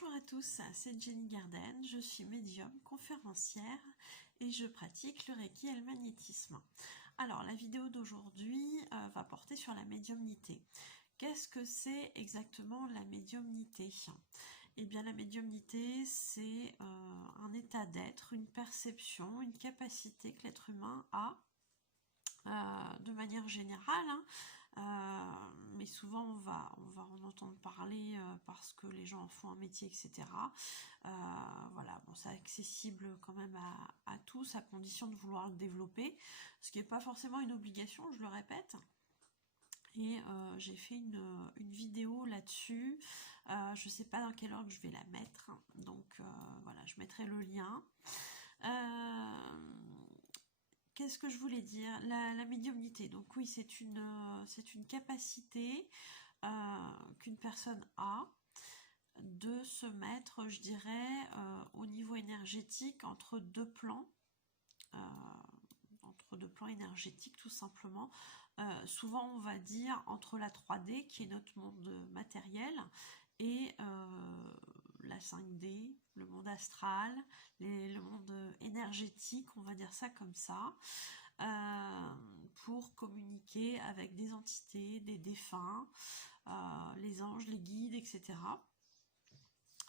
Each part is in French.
Bonjour à tous, c'est Jenny Garden, je suis médium, conférencière et je pratique le Reiki et le magnétisme. Alors la vidéo d'aujourd'hui va porter sur la médiumnité. Qu'est-ce que c'est exactement la médiumnité? Eh bien la médiumnité c'est un état d'être, une perception, une capacité que l'être humain a de manière générale, mais souvent on va en entendre parler parce que les gens en font un métier, etc. Voilà, bon, c'est accessible quand même à tous, à condition de vouloir le développer, ce qui n'est pas forcément une obligation, je le répète. Et j'ai fait une vidéo là-dessus, je ne sais pas dans quelle ordre je vais la mettre, donc voilà, je mettrai le lien. Qu'est-ce que je voulais dire? La médiumnité, donc oui, c'est une capacité qu'une personne a de se mettre, je dirais, au niveau énergétique entre deux plans énergétiques tout simplement. Souvent on va dire entre la 3D qui est notre monde matériel et la 5D, le monde astral, le monde énergétique, on va dire ça comme ça, pour communiquer avec des entités, des défunts, les anges, les guides, etc.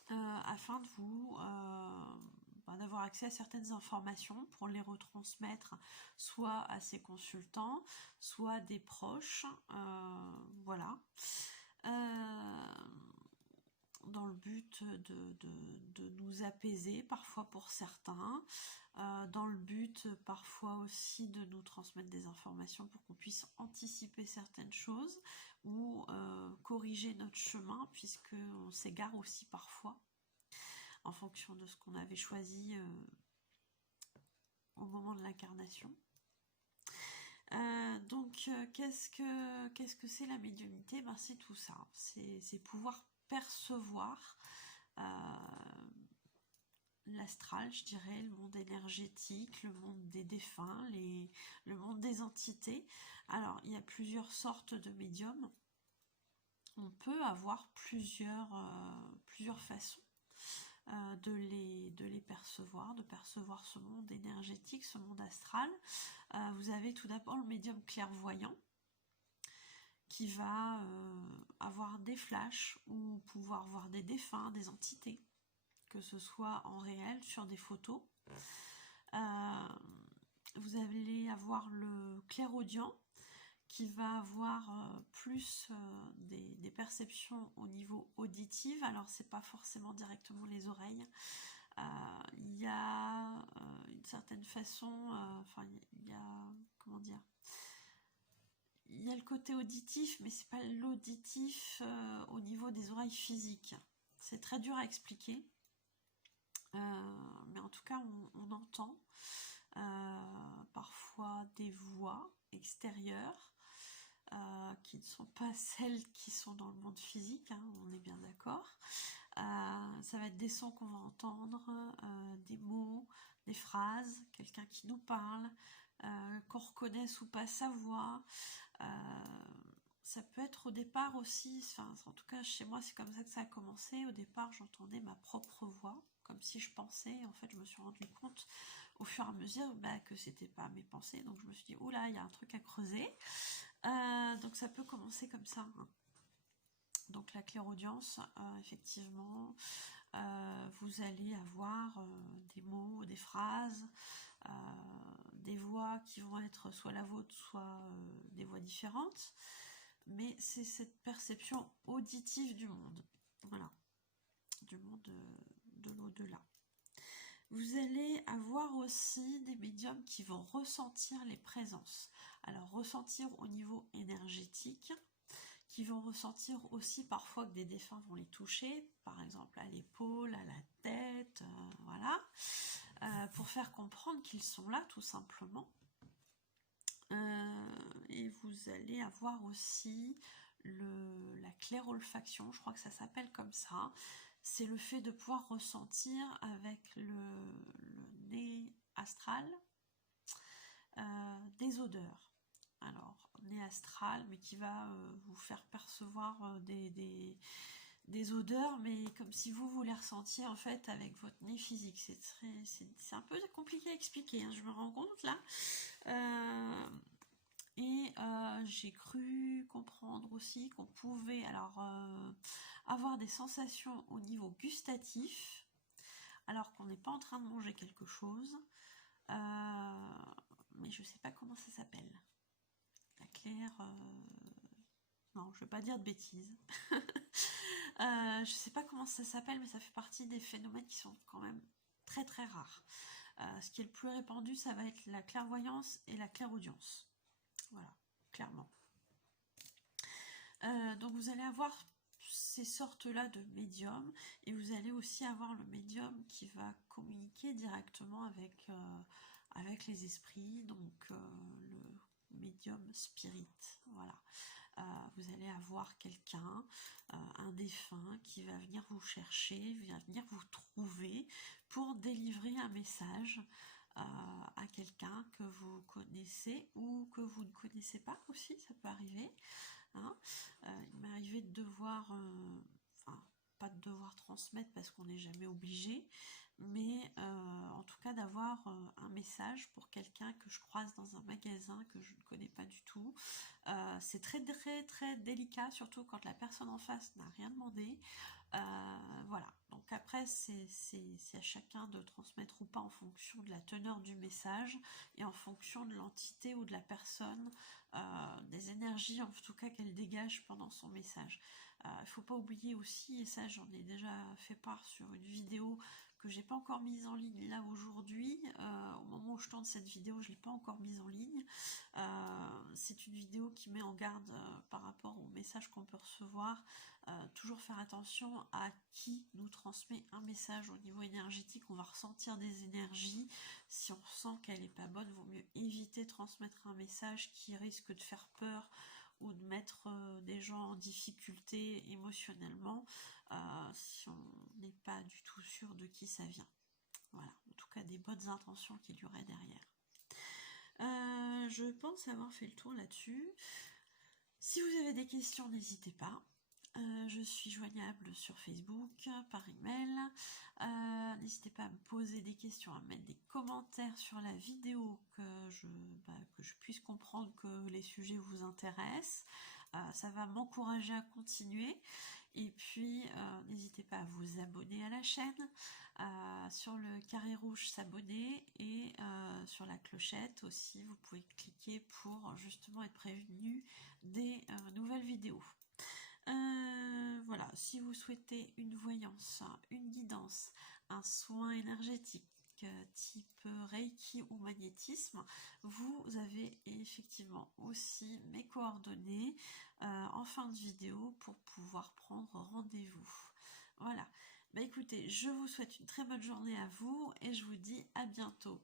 Afin de vous d'avoir accès à certaines informations pour les retransmettre soit à ses consultants, soit à des proches, voilà. Dans le but de nous apaiser parfois pour certains, dans le but parfois aussi de nous transmettre des informations pour qu'on puisse anticiper certaines choses ou corriger notre chemin puisqu'on s'égare aussi parfois en fonction de ce qu'on avait choisi au moment de l'incarnation. Donc qu'est-ce que c'est la médiumnité? Ben, c'est tout ça, c'est pouvoir percevoir l'astral, je dirais, le monde énergétique, le monde des défunts, le monde des entités. Alors, il y a plusieurs sortes de médiums. On peut avoir plusieurs façons de les percevoir, de percevoir ce monde énergétique, ce monde astral. Vous avez tout d'abord le médium clairvoyant, qui va avoir des flashs ou pouvoir voir des défunts, des entités, que ce soit en réel, sur des photos. Vous allez avoir le clairaudient, qui va avoir plus des perceptions au niveau auditif. Alors c'est pas forcément directement les oreilles. Il y a une certaine façon, enfin il y a, comment dire, il y a le côté auditif, mais c'est pas l'auditif au niveau des oreilles physiques. C'est très dur à expliquer, mais en tout cas on entend parfois des voix extérieures qui ne sont pas celles qui sont dans le monde physique, hein, on est bien d'accord. Ça va être des sons qu'on va entendre, des mots, des phrases, quelqu'un qui nous parle, qu'on reconnaisse ou pas sa voix. Ça peut être au départ aussi, enfin, en tout cas chez moi c'est comme ça que ça a commencé. Au départ j'entendais ma propre voix, comme si je pensais. En fait je me suis rendu compte au fur et à mesure que c'était pas mes pensées, donc je me suis dit oula, il y a un truc à creuser. Donc ça peut commencer comme ça, hein. Donc la clairaudience, effectivement, vous allez avoir des mots, des phrases, des voix qui vont être soit la vôtre, soit des voix différentes, mais c'est cette perception auditive du monde, voilà, du monde de l'au-delà. Vous allez avoir aussi des médiums qui vont ressentir les présences. Alors ressentir au niveau énergétique, qui vont ressentir aussi parfois que des défunts vont les toucher, par exemple à l'épaule, à la tête, voilà, pour faire comprendre qu'ils sont là tout simplement. Et vous allez avoir aussi la clairolfaction, je crois que ça s'appelle comme ça. C'est le fait de pouvoir ressentir avec le nez astral des odeurs. Alors, nez astral, mais qui va vous faire percevoir des des odeurs, mais comme si vous les ressentiez en fait avec votre nez physique. C'est un peu compliqué à expliquer, hein, je me rends compte là. J'ai cru comprendre aussi qu'on pouvait avoir des sensations au niveau gustatif, alors qu'on n'est pas en train de manger quelque chose. Mais je sais pas comment ça s'appelle. La Claire... Non, je vais pas dire de bêtises. Je sais pas comment ça s'appelle, mais ça fait partie des phénomènes qui sont quand même très très rares. Ce qui est le plus répandu, ça va être la clairvoyance et la clairaudience. Voilà, clairement. Donc vous allez avoir ces sortes-là de médiums, et vous allez aussi avoir le médium qui va communiquer directement avec les esprits, donc le médium spirit. Voilà. Vous allez avoir quelqu'un, un défunt, qui va venir vous chercher, va venir vous trouver pour délivrer un message à quelqu'un que vous connaissez ou que vous ne connaissez pas aussi, ça peut arriver. Hein. Il m'est arrivé de devoir, enfin pas de devoir transmettre parce qu'on n'est jamais obligé, mais en tout cas d'avoir un message pour quelqu'un que je croise dans un magasin que je ne connais pas du tout. C'est très très très délicat, surtout quand la personne en face n'a rien demandé. Voilà, donc après c'est à chacun de transmettre ou pas en fonction de la teneur du message et en fonction de l'entité ou de la personne, des énergies en tout cas qu'elle dégage pendant son message. Il ne faut pas oublier aussi, et ça j'en ai déjà fait part sur une vidéo que j'ai pas encore mise en ligne là aujourd'hui, au moment où je tourne cette vidéo je l'ai pas encore mise en ligne. C'est une vidéo qui met en garde par rapport au message qu'on peut recevoir. Toujours faire attention à qui nous transmet un message au niveau énergétique. On va ressentir des énergies. Si on sent qu'elle n'est pas bonne, il vaut mieux éviter de transmettre un message qui risque de faire peur ou de mettre des gens en difficulté émotionnellement, si on n'est pas du tout sûr de qui ça vient. Voilà, en tout cas des bonnes intentions qu'il y aurait derrière. Je pense avoir fait le tour là-dessus. Si vous avez des questions, n'hésitez pas. Je suis joignable sur Facebook, par email. N'hésitez pas à me poser des questions, à mettre des commentaires sur la vidéo, que je puisse comprendre que les sujets vous intéressent. Ça va m'encourager à continuer. Et puis n'hésitez pas à vous abonner à la chaîne, sur le carré rouge s'abonner, et sur la clochette aussi vous pouvez cliquer pour justement être prévenu des nouvelles vidéos. Voilà, si vous souhaitez une voyance, une guidance, un soin énergétique type Reiki ou magnétisme, vous avez effectivement aussi mes coordonnées en fin de vidéo pour pouvoir prendre rendez-vous. Voilà, bah écoutez, je vous souhaite une très bonne journée à vous et je vous dis à bientôt.